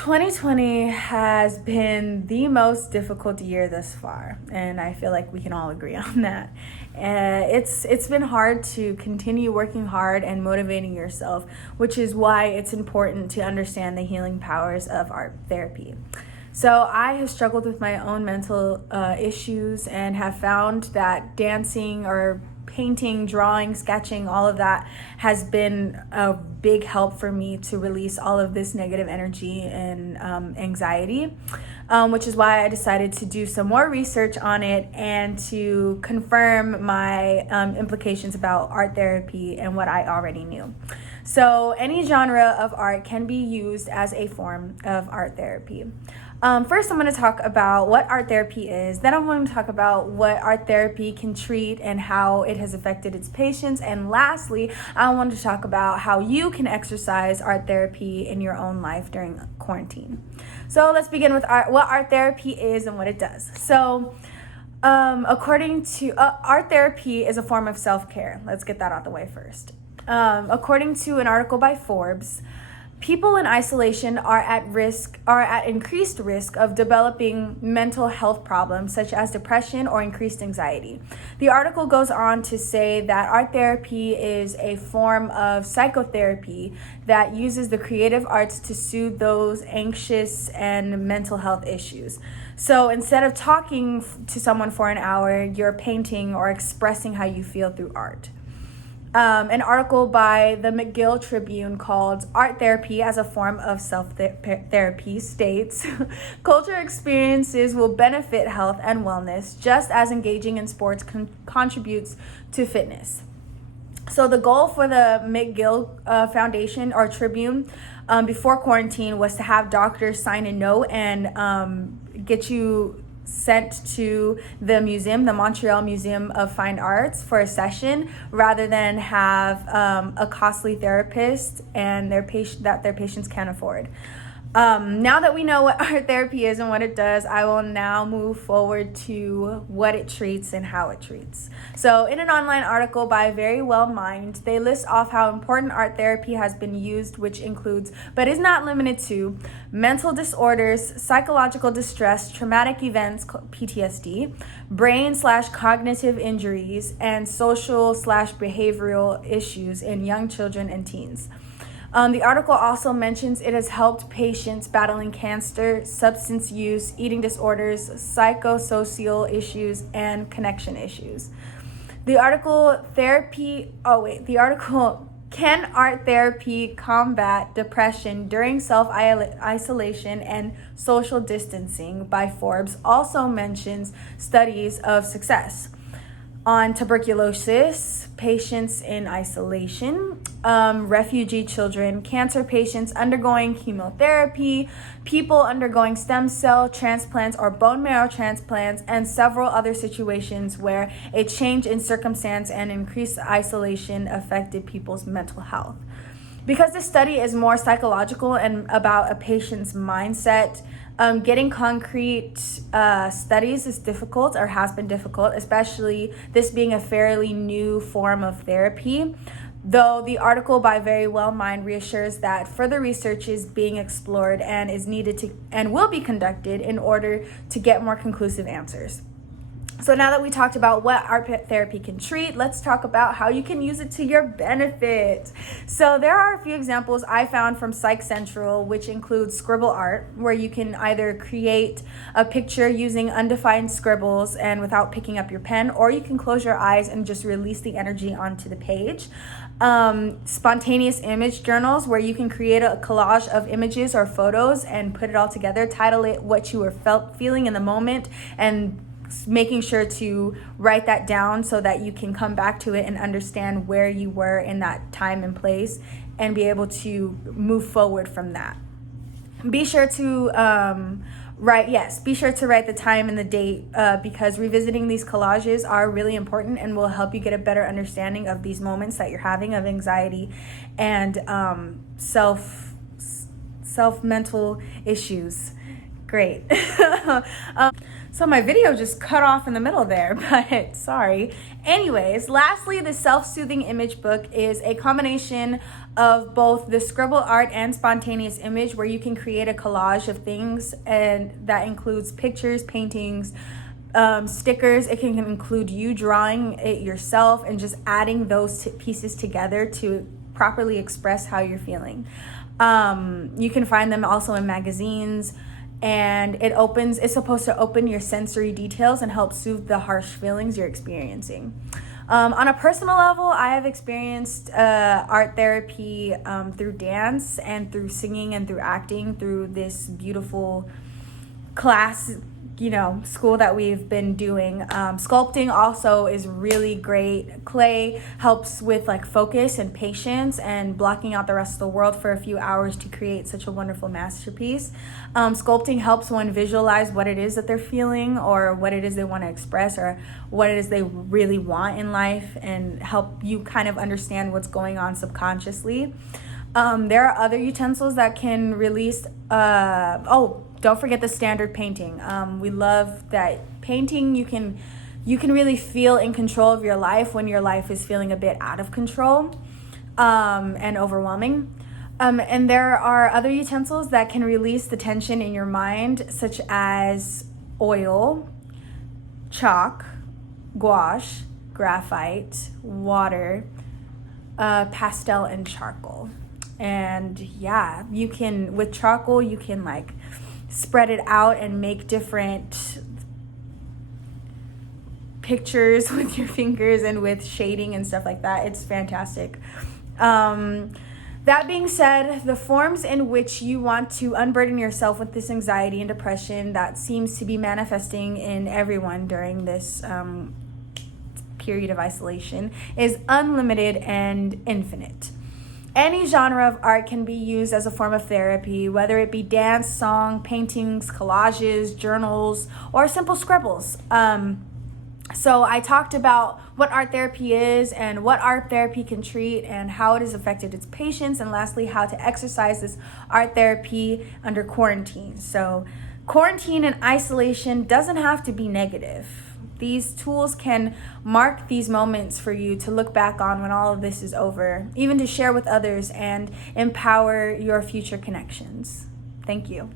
2020 has been the most difficult year thus far, and I feel like we can all agree on that. It's been hard to continue working hard and motivating yourself, which is why it's important to understand the healing powers of art therapy. So I have struggled with my own mental issues and have found that dancing or painting, drawing, sketching, all of that has been a big help for me to release all of this negative energy and anxiety, which is why I decided to do some more research on it and to confirm my implications about art therapy and what I already knew. So any genre of art can be used as a form of art therapy. First, I'm going to talk about what art therapy is. Then I'm going to talk about what art therapy can treat and how it has affected its patients. And lastly, I want to talk about how you can exercise art therapy in your own life during quarantine. So let's begin with what art therapy is and what it does. So according to art therapy is a form of self-care. Let's get that out the way first. According to an article by Forbes, people in isolation are at increased risk of developing mental health problems such as depression or increased anxiety. The article goes on to say that art therapy is a form of psychotherapy that uses the creative arts to soothe those anxious and mental health issues. So instead of talking to someone for an hour, you're painting or expressing how you feel through art. An article by the McGill Tribune called Art Therapy as a Form of Self-Therapy states, culture experiences will benefit health and wellness just as engaging in sports contributes to fitness. So the goal for the McGill Foundation or Tribune before quarantine was to have doctors sign a note and get you sent to the museum, the Montreal Museum of Fine Arts, for a session rather than have a costly therapist and their patients can't afford. Now that we know what art therapy is and what it does, I will now move forward to what it treats and how it treats. So in an online article by Very Well Mind, they list off how important art therapy has been used, which includes, but is not limited to, mental disorders, psychological distress, traumatic events, PTSD, brain/cognitive injuries, and social/behavioral issues in young children and teens. The article also mentions it has helped patients battling cancer, substance use, eating disorders, psychosocial issues, and connection issues. The article, Can Art Therapy Combat Depression During Self-Isolation and Social Distancing by Forbes also mentions studies of success on tuberculosis, patients in isolation, refugee children, cancer patients undergoing chemotherapy, people undergoing stem cell transplants or bone marrow transplants, and several other situations where a change in circumstance and increased isolation affected people's mental health. Because this study is more psychological and about a patient's mindset, getting concrete studies is difficult or has been difficult, especially this being a fairly new form of therapy. Though the article by Very Well Mind reassures that further research is being explored and is needed to and will be conducted in order to get more conclusive answers. So now that we talked about what art therapy can treat, let's talk about how you can use it to your benefit. So there are a few examples I found from Psych Central, which includes scribble art, where you can either create a picture using undefined scribbles and without picking up your pen, or you can close your eyes and just release the energy onto the page. Spontaneous image journals, where you can create a collage of images or photos and put it all together, title it what you were feeling in the moment, and making sure to write that down so that you can come back to it and understand where you were in that time and place and be able to move forward from that. Be sure to write the time and the date because revisiting these collages are really important and will help you get a better understanding of these moments that you're having of anxiety and self-mental issues. Great. So my video just cut off in the middle there, but sorry. Anyways, lastly, the self-soothing image book is a combination of both the scribble art and spontaneous image, where you can create a collage of things, and that includes pictures, paintings, stickers. It can include you drawing it yourself and just adding those pieces together to properly express how you're feeling. You can find them also in magazines, and it's supposed to open your sensory details and help soothe the harsh feelings you're experiencing. On a personal level, I have experienced art therapy through dance and through singing and through acting through this beautiful class, school that we've been doing. Sculpting also is really great. Clay helps with like focus and patience and blocking out the rest of the world for a few hours to create such a wonderful masterpiece. Sculpting helps one visualize what it is that they're feeling, or what it is they want to express, or what it is they really want in life, and help you kind of understand what's going on subconsciously. There are other utensils that can release, don't forget the standard painting. We love that painting. You can really feel in control of your life when your life is feeling a bit out of control and overwhelming. And there are other utensils that can release the tension in your mind, such as oil, chalk, gouache, graphite, water, pastel, and charcoal. And yeah, with charcoal, you can like spread it out and make different pictures with your fingers and with shading and stuff like that. It's fantastic. That being said, the forms in which you want to unburden yourself with this anxiety and depression that seems to be manifesting in everyone during this period of isolation is unlimited and infinite. Any genre of art can be used as a form of therapy, whether it be dance, song, paintings, collages, journals, or simple scribbles. So I talked about what art therapy is and what art therapy can treat and how it has affected its patients, and lastly, how to exercise this art therapy under quarantine. So quarantine and isolation doesn't have to be negative. These tools can mark these moments for you to look back on when all of this is over, even to share with others and empower your future connections. Thank you.